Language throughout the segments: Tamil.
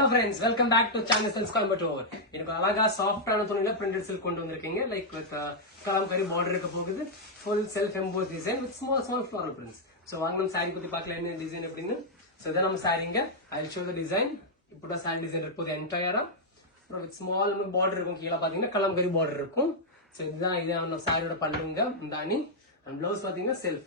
Hello friends, welcome back to Channel Silks Coimbatore. எனக்கு அழகா சாஃப்ட்டான துணியில printed silk கொண்டு வந்திருக்கீங்க. Like with கலம்காரி border இருக்க போகுது. Full self embossed design with small floral prints. So வாங்க நம்ம saree பத்தி பார்க்கலாம் என்ன டிசைன் எப்படின்னு. So இத நம்ம சாரீங்க. I'll show the design. இப்போட saree design இருப்பது என்டையரா. அப்புறம் with small border இருக்கும் கீழ பாத்தீங்கன்னா கலம்காரி border இருக்கும். So இதுதான் நம்ம சாரியோட பல்லுங்க முந்தானி and blouse பாத்தீங்கன்னா self.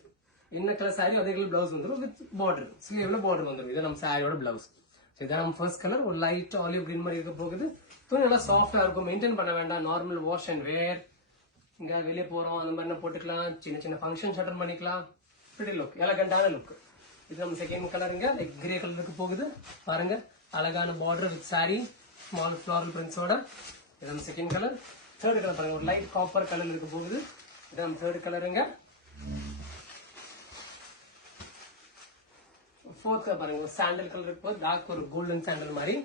என்ன கலர் saree அதே கலர் blouse வந்துரும் with border. sleeveல border வந்துரும். இது நம்ம சாரியோட blouse. So இதான் ஃபர்ஸ்ட் கலர் ஒரு லைட் ஆலிவ் கிரீன் மாதிரி இருக்க போகுது. துணி நல்லா சாஃப்டா இருக்கும், மெயின்டைன் பண்ண வேண்டாம். நார்மல் வாஷ் அண்ட் வேர், இங்க வெளியே போறோம் அந்த மாதிரி போட்டுக்கலாம், சின்ன சின்ன ஃபங்க்ஷன்ஸ் அட்டெண்ட் பண்ணிக்கலாம். பிரிட்டி லுக், எலகண்டான லுக். இது நம்ம செகண்ட் கலருங்க, லைக் கிரே கலருக்கு போகுது. பாருங்க அழகான border with sari, small floral பிரிண்ட்ஸோட. இது நம்ம செகண்ட் கலர். தேர்ட் கலர் பாருங்க, ஒரு லைட் காப்பர் கலர் இருக்க போகுது. இது நம்ம தேர்ட் கலருங்க. ஃபோர்த் பாருங்க, சாண்டல் கலர் இருக்கு, டார்க் ஒரு கோல்டன் சாண்டல் மாதிரி.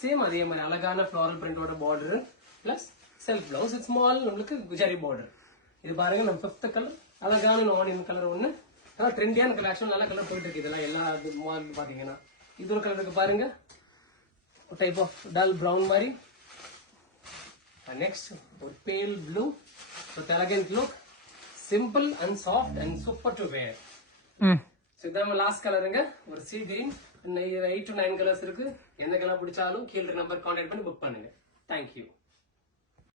சேம் அதே மாதிரி அழகான ஃபிளாரல் பிரிண்டோட border plus self blouse small நம்மளுக்கு குஜாரி பார்டர். இது பாருங்க நம்ம ஃபிஃப்த் கலர், அழகான ஆனியன் கலர் ஒண்ணு. ட்ரெண்டியான கலர், ஆக்சுவலா நல்ல கலர் போயிட்டு இருக்கு இதெல்லாம் எல்லா மால் பாத்தீங்கன்னா. இது ஒரு கலர் இருக்கு பாருங்க, டைப் ஆஃப் டல் பிரவுன் மாதிரி. நெக்ஸ்ட் ஒரு pale blue, elegant look, simple and soft and super to wear. So இதான் லாஸ்ட் கலருங்க, ஒரு சீ கிரீன். 8 to 9 கலர்ஸ் இருக்கு. எந்த கலர் பிடிச்சாலும் கீழே நம்பர் கான்டாக்ட் பண்ணி புக் பண்ணுங்க. தேங்க்யூ.